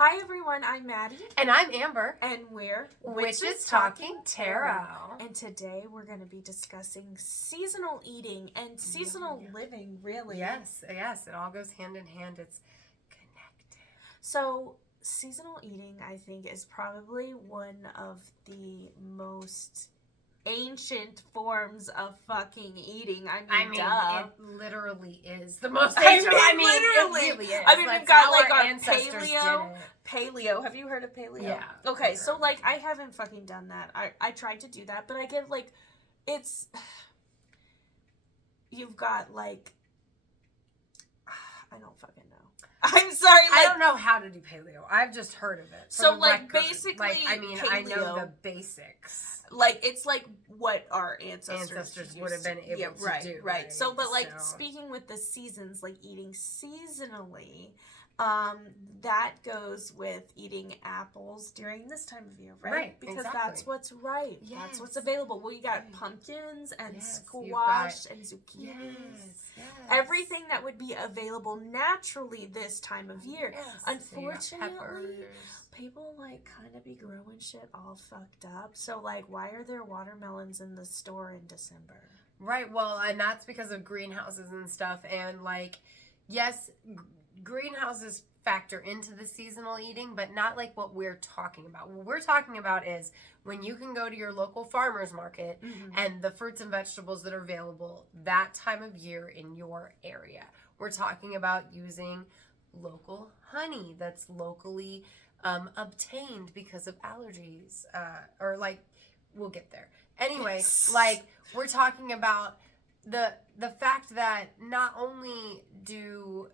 Hi everyone, I'm Maddie. And I'm Amber. And we're Witches Talking Tarot. And today we're going to be discussing seasonal eating and seasonal living, really. Yes, it all goes hand in hand. It's connected. So, seasonal eating, I think, is probably one of the most ancient forms of fucking eating. I mean, duh. It literally is the most ancient. Literally. It really is. We've got like our ancestors paleo. Have you heard of paleo? Yeah. Okay, so like I haven't fucking done that. I tried to do that, but I get like, you've got like, I don't fucking know. I'm sorry. I don't know how to do paleo. I've just heard of it. So like basically, paleo, I know the basics. Like it's like what our ancestors would have been able to do. Right. So, but like speaking with the seasons, like eating seasonally, that goes with eating apples during this time of year, right? Because that's what's right. Yes. That's what's available. Well, you got pumpkins and squash and zucchini. Yes. Everything that would be available naturally this time of year. Yes. Unfortunately, people like kind of be growing shit all fucked up. So like, why are there watermelons in the store in December? Right. Well, and that's because of greenhouses and stuff. And like, yes, greenhouses factor into the seasonal eating, but not like what we're talking about. What we're talking about is when you can go to your local farmer's market and the fruits and vegetables that are available that time of year in your area. We're talking about using local honey that's locally obtained because of allergies, or like, we'll get there. Anyway, like, we're talking about the fact that not only do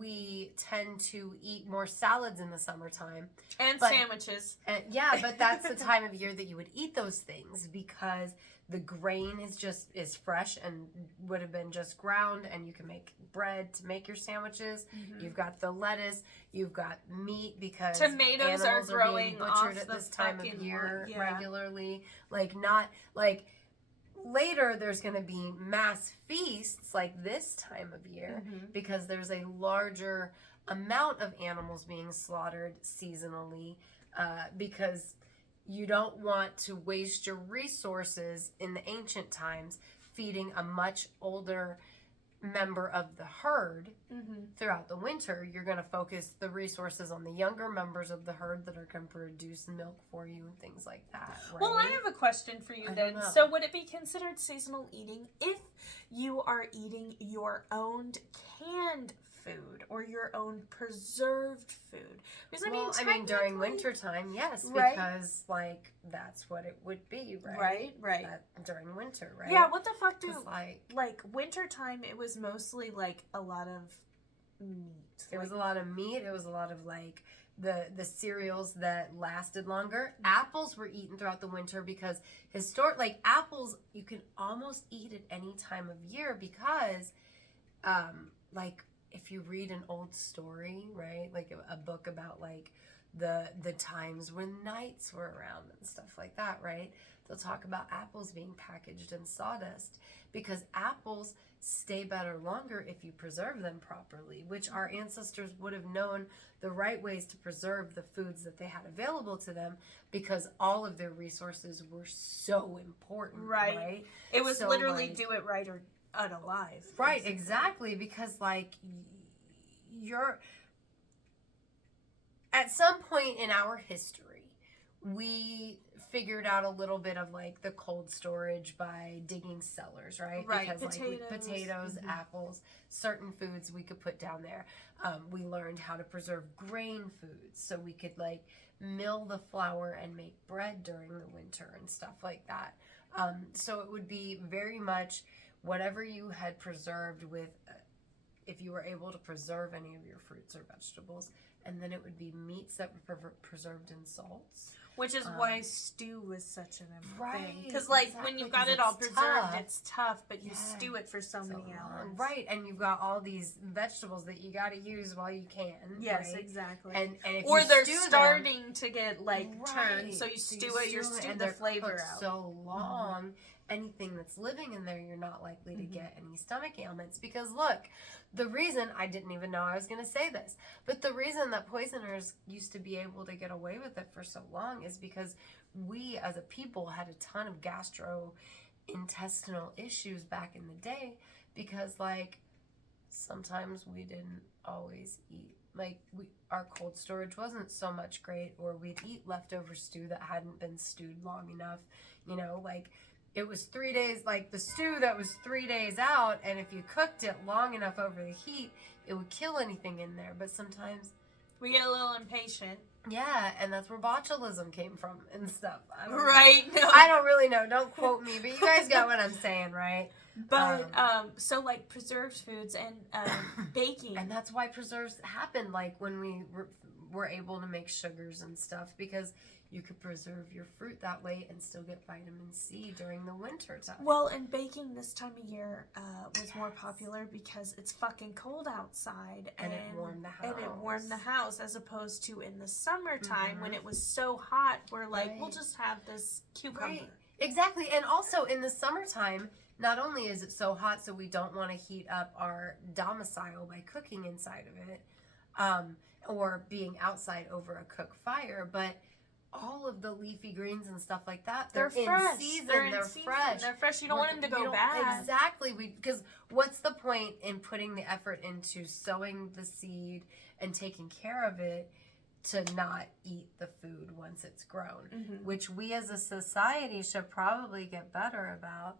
we tend to eat more salads in the summertime. And sandwiches. But that's the time of year that you would eat those things because the grain is fresh and would have been just ground, and you can make bread to make your sandwiches. You've got the lettuce, you've got meat because tomatoes are growing being butchered at this time of year regularly. Like, not like later there's going to be mass feasts like this time of year because there's a larger amount of animals being slaughtered seasonally, because you don't want to waste your resources in the ancient times feeding a much older member of the herd throughout the winter. You're going to focus the resources on the younger members of the herd that are going to produce milk for you and things like that. Right? Well, I have a question for you then. So would it be considered seasonal eating if you are eating your own canned food or your own preserved food? Because during winter time, yes, because like that's what it would be, right? Right. During winter, right? Yeah, what the fuck do like winter time? It was mostly like a lot of meat. It was a lot of meat. It was a lot of like the cereals that lasted longer. Apples were eaten throughout the winter because apples you can almost eat at any time of year because like if you read an old story, right, like a book about like the times when knights were around and stuff like that, right, they'll talk about apples being packaged in sawdust because apples stay better longer if you preserve them properly, which our ancestors would have known the right ways to preserve the foods that they had available to them because all of their resources were so important, right? It was so literally do it right or unalive. Right, exactly, because like you're at some point in our history, we figured out a little bit of like the cold storage by digging cellars, right? Because potatoes, apples, certain foods we could put down there. We learned how to preserve grain foods so we could like mill the flour and make bread during the winter and stuff like that. So it would be very much whatever you had preserved with, if you were able to preserve any of your fruits or vegetables, and then it would be meats that were preserved in salts. Which is why stew was such an important thing. Because, like, when you've got it all preserved, it's tough, but you stew it for so many hours. Right, and you've got all these vegetables that you got to use while you can. Yes, exactly. And if or you they're stew starting to get, like, turned, so you stew it, you're stewing the flavor cooked out. so long, anything that's living in there, you're not likely to get any stomach ailments. Because look, the reason, I didn't even know I was going to say this, but the reason that poisoners used to be able to get away with it for so long is because we as a people had a ton of gastrointestinal issues back in the day, because like sometimes we didn't always eat, like our cold storage wasn't so much great, or we'd eat leftover stew that hadn't been stewed long enough, you know, like it was 3 days, like the stew that was 3 days out, and if you cooked it long enough over the heat, it would kill anything in there. But sometimes we get a little impatient. Yeah, and that's where botulism came from and stuff. Right. No. I don't really know. Don't quote me, but you guys got what I'm saying, right? But so like preserved foods and baking, and that's why preserves happen. Like when we were able to make sugars and stuff, because you could preserve your fruit that way and still get vitamin C during the winter time. Well, and baking this time of year was more popular because it's fucking cold outside. And it warmed the house. And it warmed the house, as opposed to in the summertime when it was so hot, we're like, we'll just have this cucumber. Right. Exactly. And also in the summertime, not only is it so hot, so we don't want to heat up our domicile by cooking inside of it, or being outside over a cook fire, but all of the leafy greens and stuff like that, they're fresh. In season. They're fresh. They're fresh. You don't want them to go bad. Exactly. Because what's the point in putting the effort into sowing the seed and taking care of it to not eat the food once it's grown, which we as a society should probably get better about.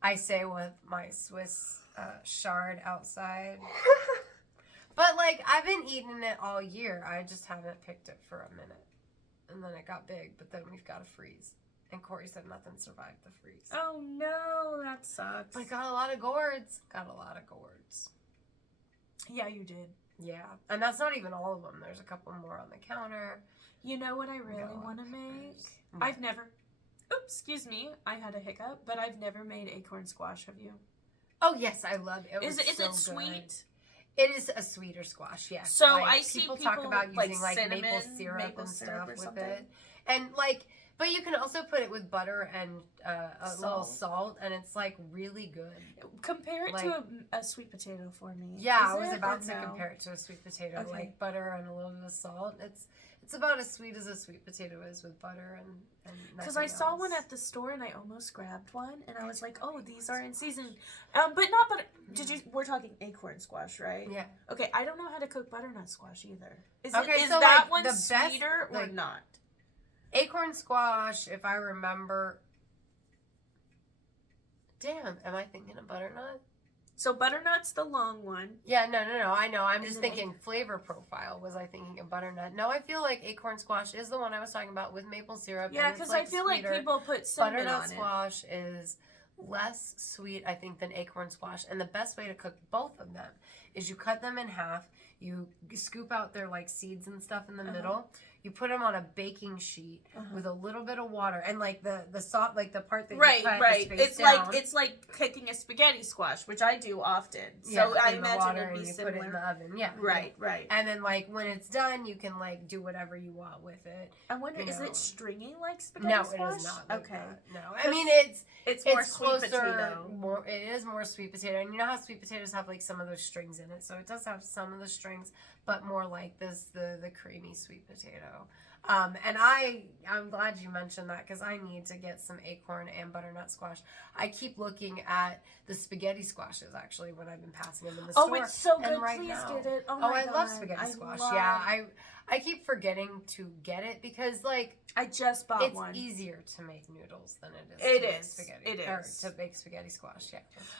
I say with my Swiss chard outside. But like, I've been eating it all year. I just haven't picked it for a minute. And then it got big, but then we've got to freeze. And Corey said nothing survived the freeze. Oh no, that sucks. But I got a lot of gourds. Yeah, you did. Yeah. And that's not even all of them. There's a couple more on the counter. You know what I really want to make? I've never... Oops, excuse me. I had a hiccup, but I've never made acorn squash. Have you? Oh, yes, I love it. Is it sweet? It is a sweeter squash, yes. So like, I see people talk about using like cinnamon, maple syrup and stuff with it, and like, but you can also put it with butter and a little salt, and it's like really good. Compare it to a sweet potato for me. Yeah, I was about to compare it to a sweet potato, like butter and a little bit of salt. It's about as sweet as a sweet potato is with butter and because I saw one at the store and I almost grabbed one and I was like, oh, these are in season, but not butter. We're talking acorn squash, right? Yeah. Okay, I don't know how to cook butternut squash either. Is so that like one the sweeter best, or not? Acorn squash, if I remember. Damn, am I thinking of butternut? So butternut's the long one. Yeah, no. I know. I'm just thinking flavor profile. Was I thinking of butternut? No, I feel like acorn squash is the one I was talking about with maple syrup. Yeah, because I feel like people put cinnamon butternut on it. Squash is less sweet, I think, than acorn squash. And the best way to cook both of them is you cut them in half. You scoop out their like seeds and stuff in the middle. You put them on a baking sheet with a little bit of water and like the salt, like the part that you cut is face down. It's like cooking a spaghetti squash, which I do often. So yeah, I imagine water it'd be and you similar. put it in the oven. Yeah, right. And then like when it's done, you can like do whatever you want with it. I wonder, is it stringy like spaghetti squash? No, it is not. Like okay, that. No, I mean it's more sweet closer, potato. It is more sweet potato, and you know how sweet potatoes have like some of those strings in it, so it does have some of the strings, but more like the creamy sweet potato. And I'm glad you mentioned that because I need to get some acorn and butternut squash. I keep looking at the spaghetti squashes actually when I've been passing them in the store. Oh, it's so good! Right Please now, get it. Oh I God. love spaghetti squash. Yeah, I keep forgetting to get it because like I just bought one. It's easier to make noodles than it is to make spaghetti. It or is to make spaghetti squash. Yeah,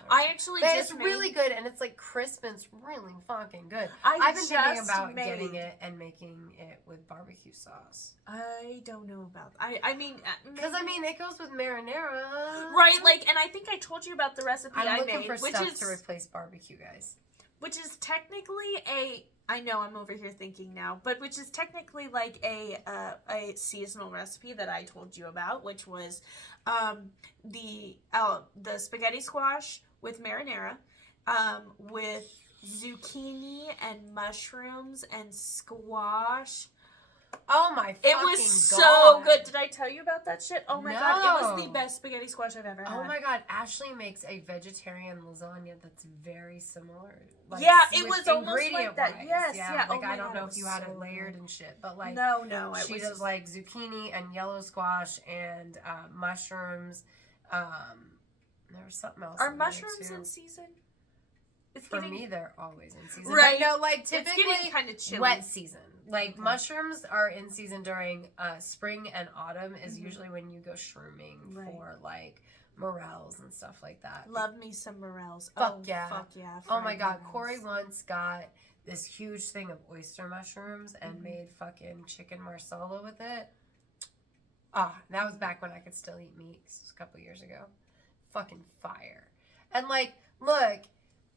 I actually it's really good and it's like crisp and it's really fucking good. I've been thinking about getting it and making it with barbecue sauce. I don't know about. I mean, because it goes with marinara, right? Like, and I think I told you about the recipe I made, for stuff to replace barbecue, guys. Which is technically I know I'm over here thinking now, but which is technically like a seasonal recipe that I told you about, which was the spaghetti squash with marinara, with zucchini and mushrooms and squash. Oh my fucking God. It was so good. Did I tell you about that shit? Oh my God. It was the best spaghetti squash I've ever had. Oh my God. Ashley makes a vegetarian lasagna that's very similar. Like, yeah, it was almost like that. Yes, yeah. Like, I don't know if you had it layered and shit, but like, no. She does like zucchini and yellow squash and mushrooms. There was something else. Are mushrooms in season? For me, they're always in season. Right. But no, like typically it's getting kind of chilly. Wet season. Like mushrooms are in season during spring and autumn is usually when you go shrooming for like morels and stuff like that. Love me some morels. Fuck yeah. Oh my God. Morels. Corey once got this huge thing of oyster mushrooms and made fucking chicken marsala with it. That was back when I could still eat meat. This was a couple years ago. Fucking fire. And like, look,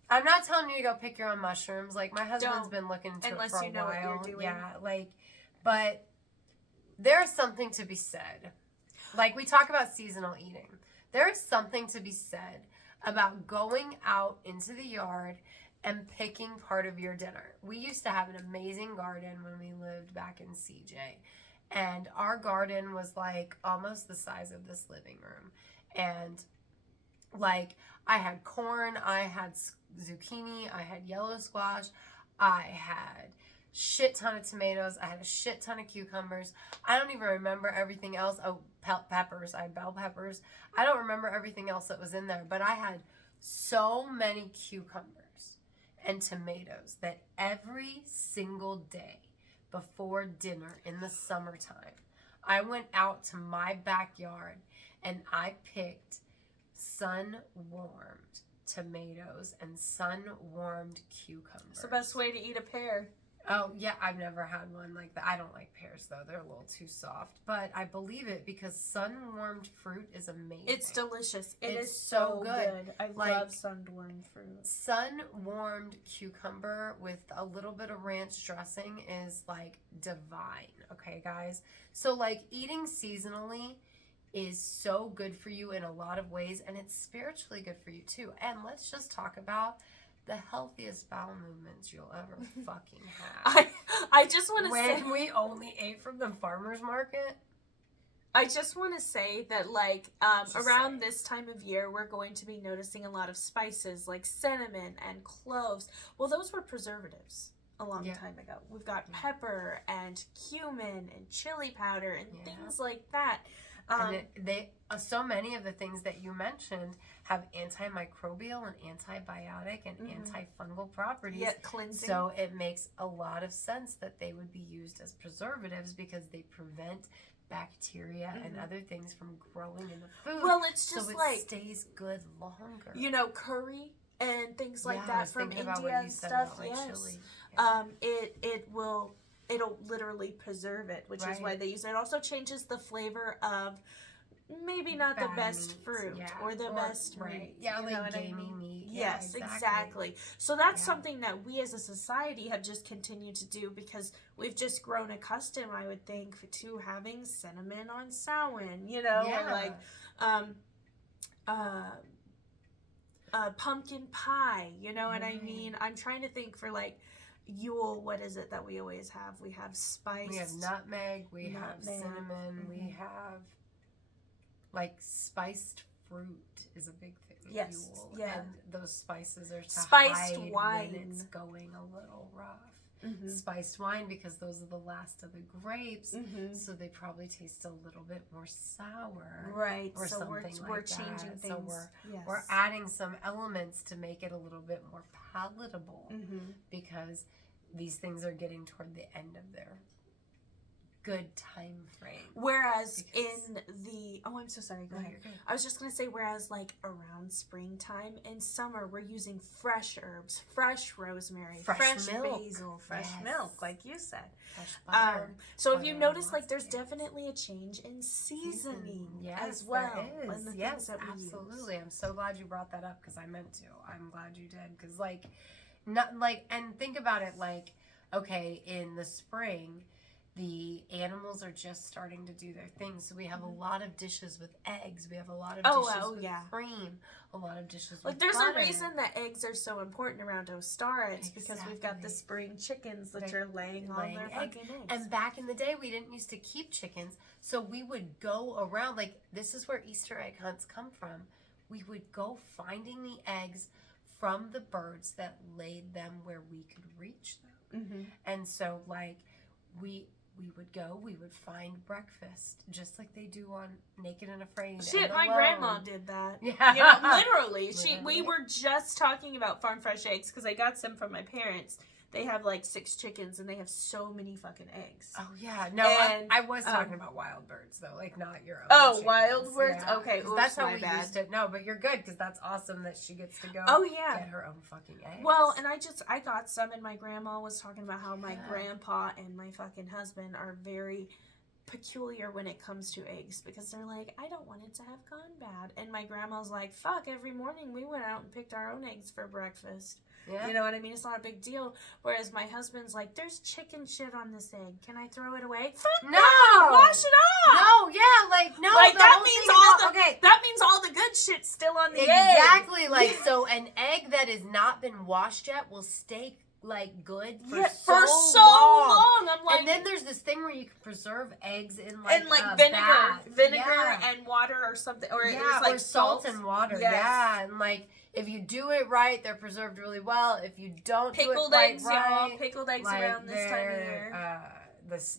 I'm not telling you to go pick your own mushrooms. Like, my husband's been looking into it for a while. What you're doing. Yeah, like, but there's something to be said. Like, we talk about seasonal eating. There is something to be said about going out into the yard and picking part of your dinner. We used to have an amazing garden when we lived back in CJ. And our garden was, like, almost the size of this living room. And, like, I had corn, I had zucchini, I had yellow squash, I had shit ton of tomatoes, I had a shit ton of cucumbers. I don't even remember everything else. Oh, peppers. I had bell peppers. I don't remember everything else that was in there, but I had so many cucumbers and tomatoes that every single day before dinner in the summertime, I went out to my backyard and I picked sun-warmed tomatoes and sun-warmed cucumbers. It's the best way to eat a pear. Oh, yeah, I've never had one like that. I don't like pears, though. They're a little too soft. But I believe it because sun-warmed fruit is amazing. It's delicious. It's so good. I love sun-warmed fruit. Sun-warmed cucumber with a little bit of ranch dressing is, like, divine. Okay, guys? So, like, eating seasonally is so good for you in a lot of ways, and it's spiritually good for you, too. And let's just talk about the healthiest bowel movements you'll ever fucking have. I just want to say, when we only ate from the farmer's market. I just want to say that, like, around this time of year, we're going to be noticing a lot of spices like cinnamon and cloves. Well, those were preservatives a long time ago. We've got pepper and cumin and chili powder and things like that. And so many of the things that you mentioned have antimicrobial and antibiotic and antifungal properties. Yeah, cleansing. So it makes a lot of sense that they would be used as preservatives because they prevent bacteria and other things from growing in the food. Well, it's just so like it stays good longer. You know, curry and things like that from India and stuff. Yes, it'll literally preserve it, which is why they use it. It also changes the flavor of maybe not the best fruit or the best meat. Yeah, like gamey meat. Yes, exactly. So that's something that we as a society have just continued to do because we've just grown accustomed, I would think, to having cinnamon on Samhain, you know, or like pumpkin pie, you know what I mean? I'm trying to think for like Yule, what is it that we always have? We have spice. We have nutmeg. We have cinnamon. We have like spiced fruit is a big thing. Yes, Yule. And those spices are to spiced hide wine when it's going a little rough. Spiced wine because those are the last of the grapes, so they probably taste a little bit more sour. Right. Or so something we're like changing that. things. So we're adding some elements to make it a little bit more palatable because these things are getting toward the end of their good time frame. Whereas I'm so sorry, go ahead. I was just going to say, whereas like around springtime and summer, we're using fresh herbs, fresh rosemary, fresh milk. Basil, fresh milk, like you said. Fresh butter. So if you notice, like there's definitely a change in seasoning as well. There is. Yes, absolutely. I'm so glad you brought that up because I meant to. I'm glad you did because and think about it like, okay, in the spring, the animals are just starting to do their thing. So we have a lot of dishes with eggs. We have a lot of dishes with cream. A lot of dishes with there's butter. a reason that eggs are so important around Ostara. It's because we've got the spring chickens that are laying all their fucking eggs. And back in the day, we didn't used to keep chickens. So we would go around. Like, this is where Easter egg hunts come from. We would go finding the eggs from the birds that laid them where we could reach them. Mm-hmm. And so, like, we would find breakfast just like they do on Naked and Afraid. Shit, my grandma did that. Yeah. You know, literally. We were just talking about farm fresh eggs because I got some from my parents. They have like 6 chickens and they have so many fucking eggs. Oh, yeah. No, I was talking about wild birds, though. Like, not your own chickens. Wild birds? Yeah. Okay. Oops, that's how we used it. No, but you're good because that's awesome that she gets to go get her own fucking eggs. Well, and I got some, and my grandma was talking about how my grandpa and my fucking husband are very peculiar when it comes to eggs because they're like, I don't want it to have gone bad. And my grandma's like, fuck, every morning we went out and picked our own eggs for breakfast. Yeah. You know what I mean? It's not a big deal. Whereas my husband's like, there's chicken shit on this egg. Can I throw it away? Fuck no! Wash it off! No, yeah, like, no. Like, that means all the good shit's still on the egg. Exactly. Like, so an egg that has not been washed yet will stay, like, good for so long. I'm like, and then there's this thing where you can preserve eggs in, like vinegar and water or something. Or it's like or salt and water. Yes. Yeah, and, like, if you do it right, they're preserved really well. If you don't do it right, pickled eggs like around this time of year.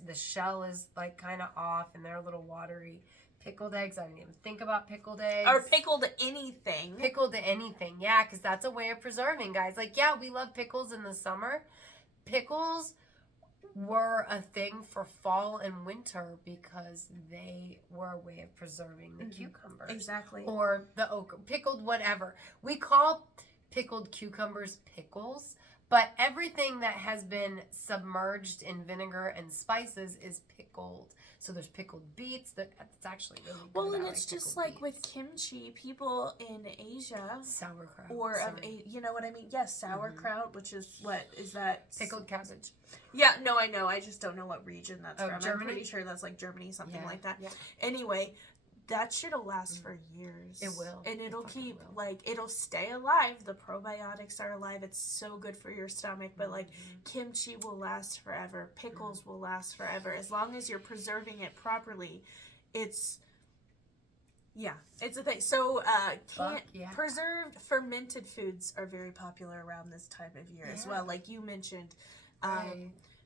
The shell is like kind of off, and they're a little watery. Pickled eggs, I didn't even think about pickled eggs. Or pickled anything. Pickled anything, yeah, because that's a way of preserving, guys. Like, yeah, we love pickles in the summer. Pickles were a thing for fall and winter because they were a way of preserving the cucumbers. Exactly. Or the okra. Pickled whatever. We call pickled cucumbers pickles, but everything that has been submerged in vinegar and spices is pickled. So there's pickled beets. That's actually really good. Well, and it's just like with kimchi, people in Asia, sauerkraut, or you know what I mean? Yes, sauerkraut, which is what is that? Pickled cabbage. Yeah, no, I know. I just don't know what region that's from. Germany? I'm pretty sure that's like Germany, something like that. Yeah. Anyway, that shit'll last for years. It will. And it'll keep, like, it'll stay alive. The probiotics are alive. It's so good for your stomach. But, like, kimchi will last forever. Pickles will last forever. As long as you're preserving it properly, it's a thing. So, preserved fermented foods are very popular around this time of year as well. Like you mentioned,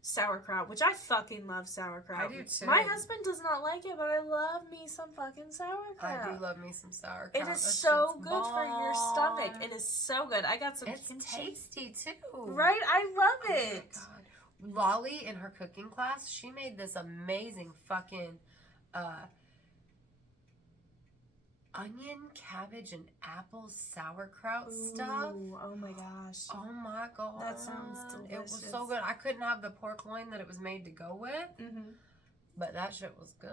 sauerkraut, which I fucking love sauerkraut. I do too. My husband does not like it, but I love me some fucking sauerkraut. I do love me some sauerkraut. It is so good for your stomach. It is so good. I got some kimchi. It's tasty too. Right? I love it. Oh my God. Lolly, in her cooking class, she made this amazing fucking onion, cabbage, and apple sauerkraut stuff. Oh my gosh. Oh my God. That sounds delicious. It was so good. I couldn't have the pork loin that it was made to go with. Mm-hmm. But that shit was good.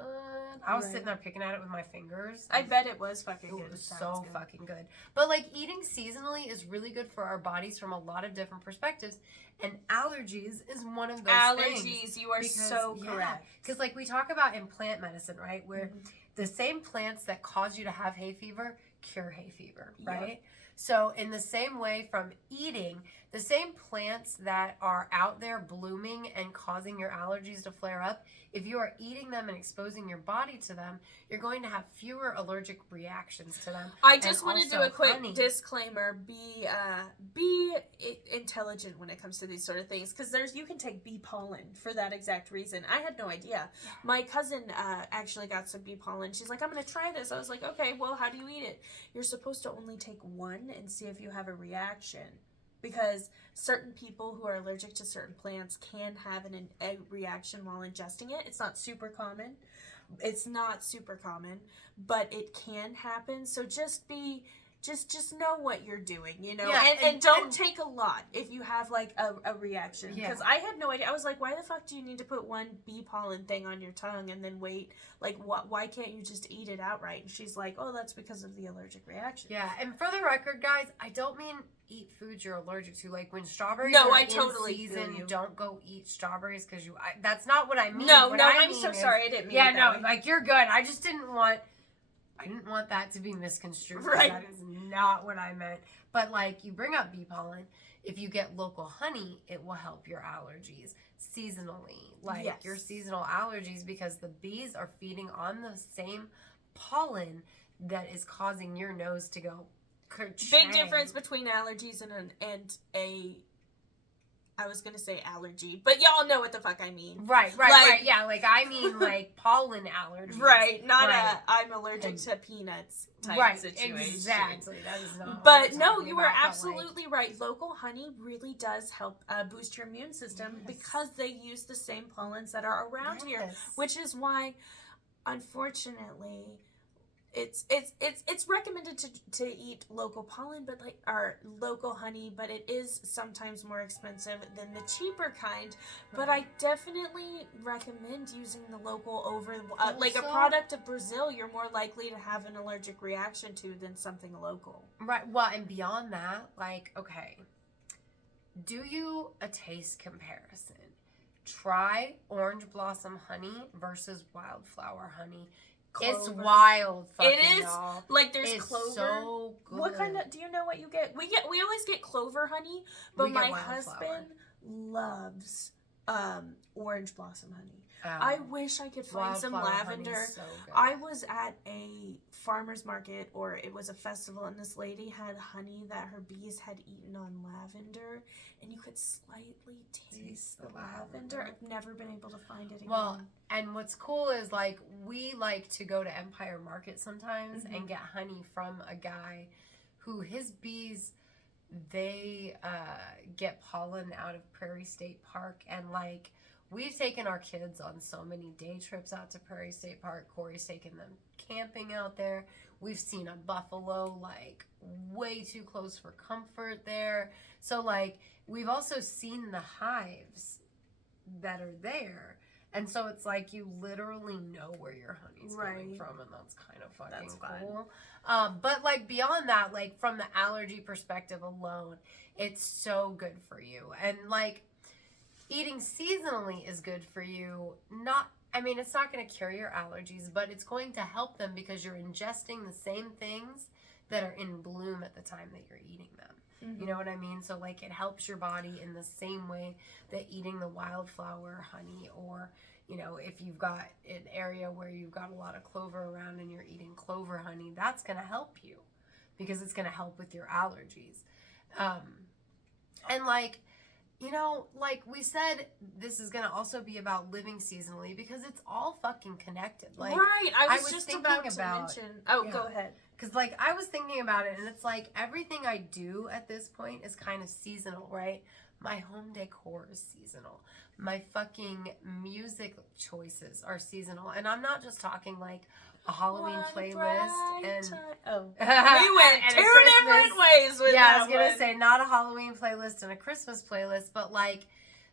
I was sitting there picking at it with my fingers. I bet it was fucking good. It was so fucking good. But, like, eating seasonally is really good for our bodies from a lot of different perspectives. And allergies is one of those things. You are so correct. Because, like, we talk about in plant medicine, right? Where the same plants that cause you to have hay fever cure hay fever, right? Yep. So in the same way, from eating, the same plants that are out there blooming and causing your allergies to flare up, if you are eating them and exposing your body to them, you're going to have fewer allergic reactions to them. I just want to do a quick disclaimer. Be intelligent when it comes to these sort of things, because you can take bee pollen for that exact reason. I had no idea. Yeah. My cousin actually got some bee pollen. She's like, I'm going to try this. I was like, okay, well, how do you eat it? You're supposed to only take one and see if you have a reaction. Because certain people who are allergic to certain plants can have an egg reaction while ingesting it. It's not super common. But it can happen. So just be just know what you're doing, you know, Yeah, and don't take a lot if you have like a reaction, because I had no idea. I was like, why the fuck do you need to put one bee pollen thing on your tongue and then wait? Like, why can't you just eat it outright? And she's like, oh, that's because of the allergic reaction. Yeah, and for the record, guys, I don't mean eat foods you're allergic to. Like when strawberries are in totally season, don't go eat strawberries because that's not what I mean. No, what I'm so sorry, I didn't mean yeah, it that way. like you're good. I didn't want that to be misconstrued. Right. That is not what I meant. But like you bring up bee pollen, if you get local honey, it will help your allergies seasonally. Like your seasonal allergies, because the bees are feeding on the same pollen that is causing your nose to go big difference between allergies and a I was gonna say allergy, but y'all know what the fuck I mean. Right. Yeah, like I mean like pollen allergies. Right, not I'm allergic to peanuts type situation. Exactly. That is not. But no, you are absolutely right. Local honey really does help boost your immune system because they use the same pollens that are around here, which is why, unfortunately, it's recommended to eat local pollen, but or local honey, but it is sometimes more expensive than the cheaper kind. But I definitely recommend using the local over like a product of Brazil. You're more likely to have an allergic reaction to than something local. Right. Well, and beyond that, like, okay, do you a taste comparison? Try orange blossom honey versus wildflower honey. Clover. It's wild. It is. Y'all. Like there's clover. So good. What kind of? Do you know what you get? We always get clover honey, but my husband loves orange blossom honey. I wish I could find some lavender. So I was at a farmer's market, or it was a festival, and this lady had honey that her bees had eaten on lavender, and you could slightly taste the lavender. I've never been able to find it again. Well, and what's cool is like we like to go to Empire Market sometimes and get honey from a guy who his bees, they get pollen out of Prairie State Park, and like we've taken our kids on so many day trips out to Prairie State Park. Corey's taken them camping out there. We've seen a buffalo like way too close for comfort there. So like we've also seen the hives that are there. And so it's like you literally know where your honey's coming from, and that's kind of fucking cool. But like beyond that, like from the allergy perspective alone, it's so good for you. And like eating seasonally is good for you. It's not going to cure your allergies, but it's going to help them because you're ingesting the same things that are in bloom at the time that you're eating them. You know what I mean? So like it helps your body in the same way that eating the wildflower honey, or you know, if you've got an area where you've got a lot of clover around and you're eating clover honey, that's going to help you because it's going to help with your allergies. And like, you know, like we said, this is going to also be about living seasonally because it's all fucking connected. Like, right. I was just about to mention. Oh, go ahead. Because, like, I was thinking about it, and it's like everything I do at this point is kind of seasonal, right? My home decor is seasonal. My fucking music choices are seasonal. And I'm not just talking, like, a Halloween playlist. And we went two different ways with that. I was going to say, not a Halloween playlist and a Christmas playlist, but, like,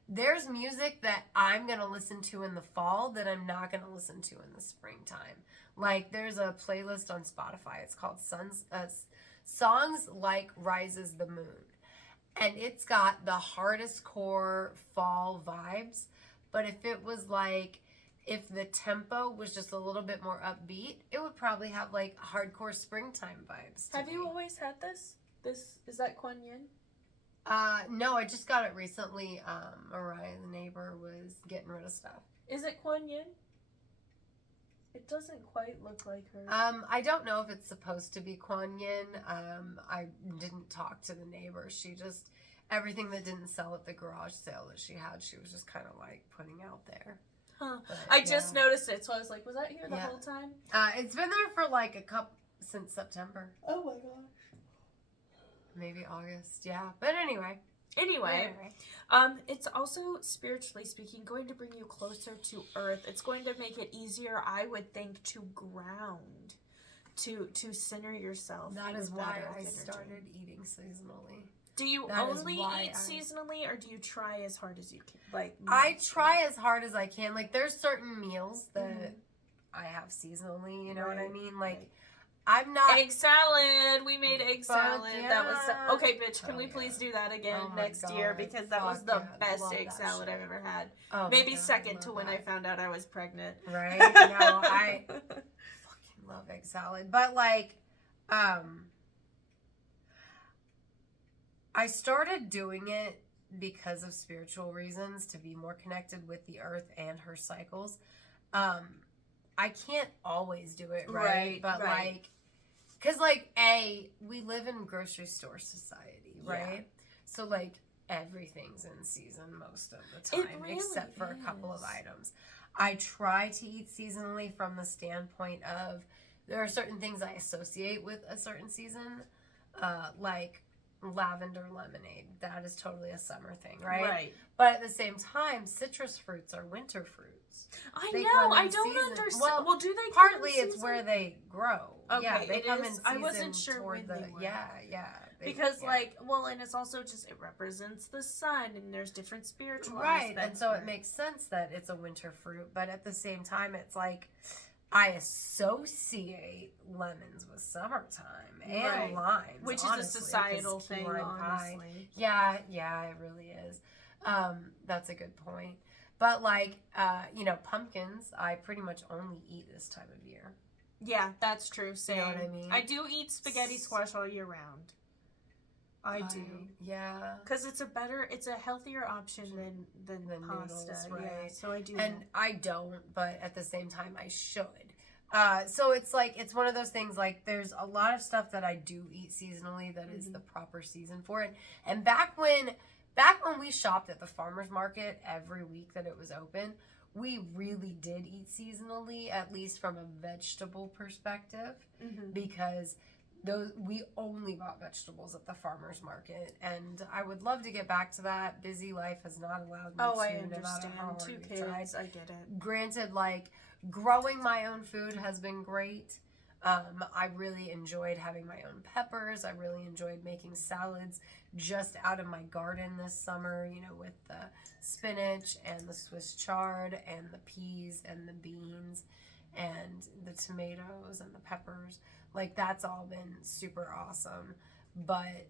there's music that I'm going to listen to in the fall that I'm not going to listen to in the springtime. Like, there's a playlist on Spotify. It's called Songs Like Rises the Moon. And it's got the hardest core fall vibes. But if it was like, if the tempo was just a little bit more upbeat, it would probably have like hardcore springtime vibes. Have you always had this? Is that Kuan Yin? No, I just got it recently. Mariah, the neighbor, was getting rid of stuff. Is it Kuan Yin? It doesn't quite look like her. I don't know if it's supposed to be Kuan Yin. I didn't talk to the neighbor. She just, everything that didn't sell at the garage sale that she had, she was just kind of like putting out there. Huh. But, I just noticed it, so I was like, was that here the whole time? It's been there for like since September. Oh my gosh. Maybe August, yeah. But anyway, it's also, spiritually speaking, going to bring you closer to earth. It's going to make it easier, I would think, to ground. to center yourself. That is why I started eating seasonally. Do you only eat seasonally, or do you try as hard as you can? Like, I try as hard as I can. Like, there's certain meals that I have seasonally, you know what I mean? Like, I'm not... Egg salad! We made egg salad. Yeah. That was... Okay, bitch, can we please do that again next year? Because that was the best egg salad I've ever had. Oh maybe second to when I found out I was pregnant. Right? No, I fucking love egg salad. But, like, I started doing it because of spiritual reasons, to be more connected with the earth and her cycles. I can't always do it, right? But like, because like, we live in grocery store society, right? Yeah. So like, everything's in season most of the time, really except for a couple of items. I try to eat seasonally from the standpoint of, there are certain things I associate with a certain season, like lavender lemonade. That is totally a summer thing, right? Right. But at the same time, citrus fruits are winter fruits. I know. I don't understand. Well, do they? Partly it's where they grow. Okay, yeah, they come in season. I wasn't sure when they were. Yeah. Because like, well, and it's also just, it represents the sun, and there's different spiritual aspects. And so it makes sense that it's a winter fruit, but at the same time, it's like, I associate lemons with summertime and limes, which is a societal thing, honestly. Yeah, it really is. That's a good point. But like, pumpkins, I pretty much only eat this time of year. Yeah, that's true. Same. You know what I mean? I do eat spaghetti squash all year round. I do. Yeah. Because it's a healthier option than pasta. Noodles, right? Yeah, so I do. And I don't, but at the same time, I should. So it's like, it's one of those things, like, there's a lot of stuff that I do eat seasonally that is the proper season for it. And back when we shopped at the farmer's market every week that it was open, we really did eat seasonally, at least from a vegetable perspective, because we only bought vegetables at the farmer's market, and I would love to get back to that. Busy life has not allowed me to. I understand. No 2 kids, I get it. Granted, like, growing my own food has been great. I really enjoyed having my own peppers. I really enjoyed making salads just out of my garden this summer, with the spinach and the Swiss chard and the peas and the beans and the tomatoes and the peppers. Like, that's all been super awesome. But,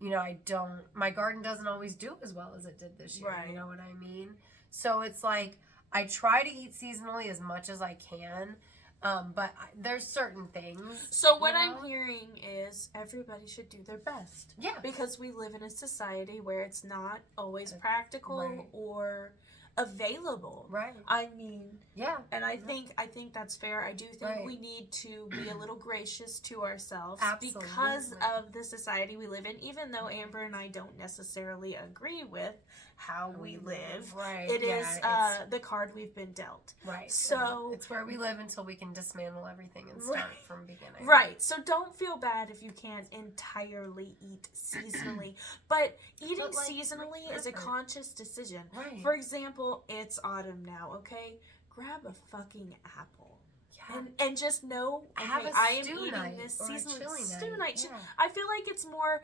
my garden doesn't always do as well as it did this year. Right. You know what I mean? So it's like, I try to eat seasonally as much as I can. But there's certain things. So what I'm hearing is everybody should do their best. Yeah. Because we live in a society where it's not always practical or available. Right. I mean, yeah. And I think that's fair. I do think we need to be a little gracious to ourselves. Absolutely. Because of the society we live in, even though Amber and I don't necessarily agree with how we live. Right. It is the card we've been dealt. Right. So it's where we live until we can dismantle everything and start from beginning. Right. So don't feel bad if you can't entirely eat seasonally. But eating seasonally is a conscious decision. Right. For example, it's autumn now, okay? Grab a fucking apple. Yeah. And just know, have a I am stew eating night this or seasonally. a chili Stew night. Yeah. I feel like it's more...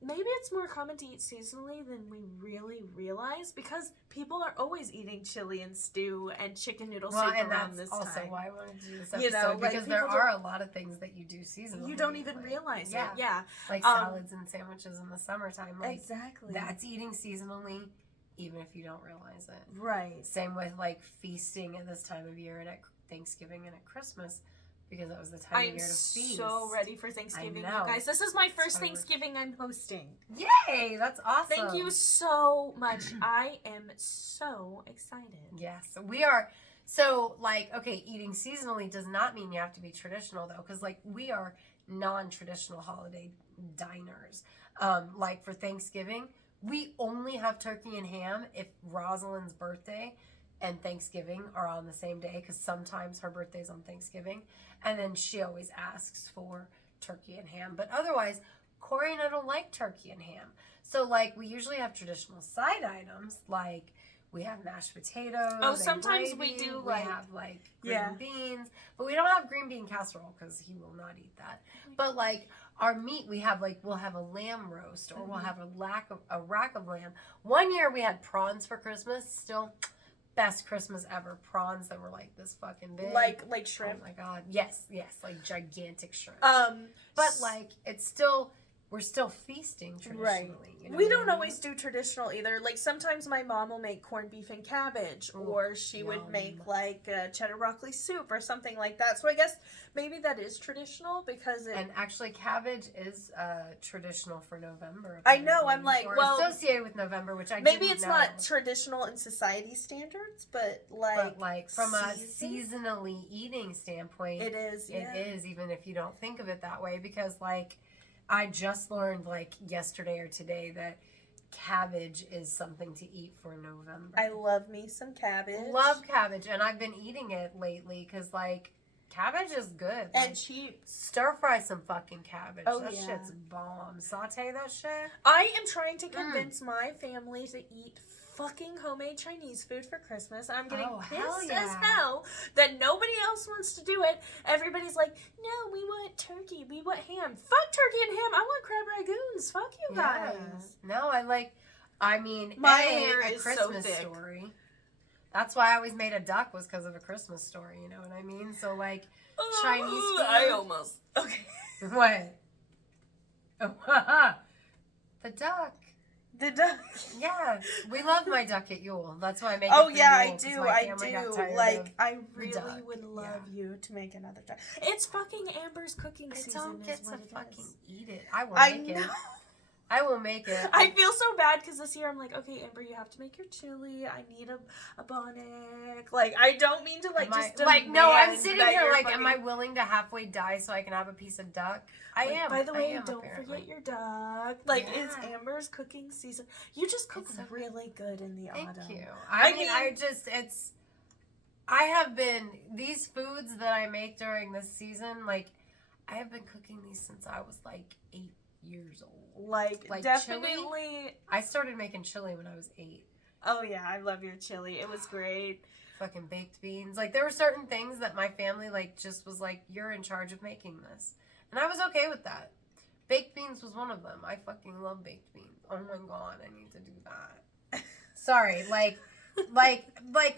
Maybe it's more common to eat seasonally than we really realize, because people are always eating chili and stew and chicken noodle soup around this time. That's also why I wanted to do this episode, because there are a lot of things that you do seasonally. You don't even realize it. Yeah. Like salads and sandwiches in the summertime. Like, exactly. That's eating seasonally, even if you don't realize it. Right. Same with like feasting at this time of year and at Thanksgiving and at Christmas. Because that was the time of year to feast. I'm so ready for Thanksgiving, you guys. This is my first Thanksgiving I'm hosting. Yay! That's awesome. Thank you so much. I am so excited. Yes, we are. So, like, okay, eating seasonally does not mean you have to be traditional, though. Because, like, we are non-traditional holiday diners. Like, for Thanksgiving, we only have turkey and ham if Rosalind's birthday and Thanksgiving are on the same day, because sometimes her birthday's on Thanksgiving, and then she always asks for turkey and ham. But otherwise, Corey and I don't like turkey and ham. So, like, we usually have traditional side items, like We have mashed potatoes. Oh, sometimes gravy. we do We like... have like green beans. But we don't have green bean casserole because he will not eat that. But like our meat, we have like, we'll have a lamb roast or we'll have a rack of lamb. One year we had prawns for Christmas. Still best Christmas ever. Prawns that were like this fucking big. Like shrimp. Oh my God. Yes. Like gigantic shrimp. But like it's still... We're still feasting traditionally. Right. You know we don't always do traditional either. Like sometimes my mom will make corned beef and cabbage, or she would make like cheddar broccoli soup or something like that. So I guess maybe that is traditional because it... And actually, cabbage is traditional for November. I know. I'm like, or well, associated with November, which I maybe didn't it's know. Not traditional in society standards, but like from a seasonally eating standpoint, it is. Yeah. It is, even if you don't think of it that way, because like. I just learned like yesterday or today that cabbage is something to eat for November. I love me some cabbage. Love cabbage, and I've been eating it lately because like cabbage is good. And like, cheap. Stir fry some fucking cabbage. Oh, that shit's bomb. Saute that shit. I am trying to convince my family to eat fucking homemade Chinese food for Christmas. I'm getting pissed as hell that nobody else wants to do it. Everybody's like, no, we want turkey. We want ham. Fuck turkey and ham. I want crab ragoons. Fuck you guys. No, I mean, my hair a is Christmas so thick. Story. That's why I always made a duck, was because of A Christmas Story. You know what I mean? So like Chinese food. I almost. Okay. What? Oh, the duck. The duck. Yeah, we love my duck at Yule. That's why I make. Oh it for yeah, Yule, I do. Like I really would love Yeah. you to make another duck. It's fucking Amber's cooking season. I don't get to fucking eat it. I will make it. know. I will make it. I feel so bad because this year I'm like, okay, Amber, you have to make your chili. I need a bonnet. Like, I don't mean to no, I'm sitting here like, am I willing to halfway die so I can have a piece of duck? I am. By the way, don't apparently. forget your duck. Like, Yeah. it's Amber's cooking season. You just cook really good in the autumn. Thank you. I mean, I have been, these foods that I make during this season, like, I have been cooking these since I was like 8 years old. Like definitely. Chili? I started making chili when I was 8. Oh yeah, I love your chili. It was great. Fucking baked beans. Like, there were certain things that my family, like, just was like, you're in charge of making this. And I was okay with that. Baked beans was one of them. I fucking love baked beans. Oh my God, I need to do that. Sorry,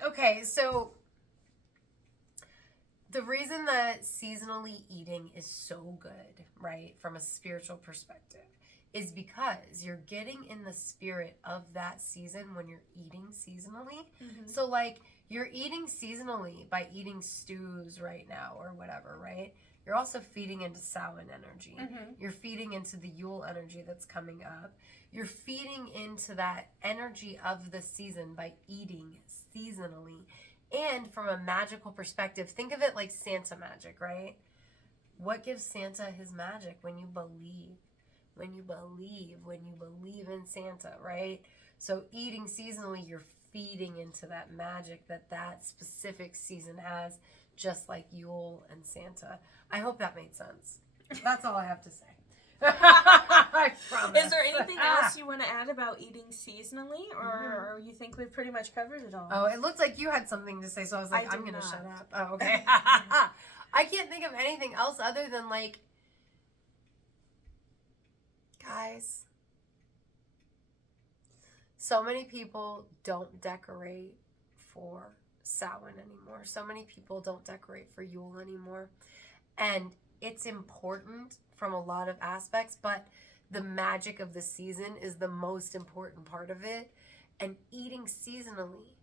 okay, so the reason that seasonally eating is so good, right, from a spiritual perspective, is because you're getting in the spirit of that season when you're eating seasonally. Mm-hmm. So, like, you're eating seasonally by eating stews right now or whatever, right? You're also feeding into Samhain energy. Mm-hmm. You're feeding into the Yule energy that's coming up. You're feeding into that energy of the season by eating seasonally. And from a magical perspective, think of it like Santa magic, right? What gives Santa his magic? When you believe. When you believe in Santa, right? So eating seasonally, you're feeding into that magic that specific season has, just like Yule and Santa. I hope that made sense. That's all I have to say. I promise. Is there anything else you want to add about eating seasonally, or you think we've pretty much covered it all? Oh, it looked like you had something to say, so I was like, I'm going to shut up. Oh, okay. I can't think of anything else other than, like, guys, so many people don't decorate for Samhain anymore. So many people don't decorate for Yule anymore. And it's important from a lot of aspects, but the magic of the season is the most important part of it. And eating seasonally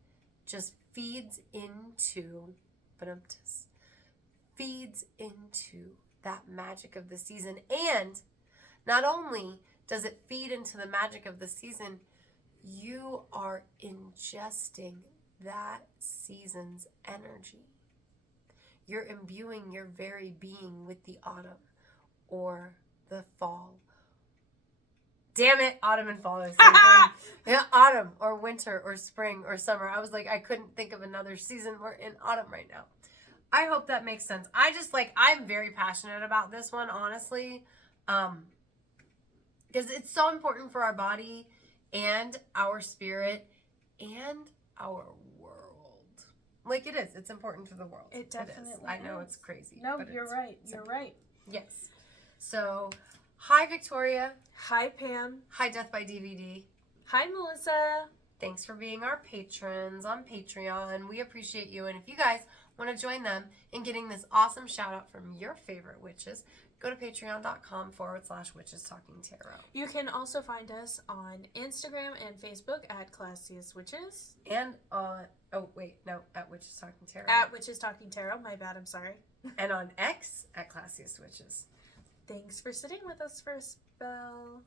just feeds into that magic of the season. And not only does it feed into the magic of the season, you are ingesting that season's energy. You're imbuing your very being with the autumn or the fall. Damn it, autumn and fall are the same thing. Yeah, autumn or winter or spring or summer. I was like, I couldn't think of another season. We're in autumn right now. I hope that makes sense. I'm very passionate about this one, honestly. Because it's so important for our body and our spirit and our world. Like it is. It's important for the world. It definitely is. I know it's crazy. No, you're right. You're right. Yes. So, hi, Victoria. Hi, Pam. Hi, Death by DVD. Hi, Melissa. Thanks for being our patrons on Patreon. We appreciate you. And if you guys want to join them in getting this awesome shout out from your favorite witches, go to patreon.com/witches talking tarot. You can also find us on Instagram and Facebook at Classiest Witches. And at Witches Talking Tarot. At Witches Talking Tarot. My bad, I'm sorry. And on X at Classiest Witches. Thanks for sitting with us for a spell.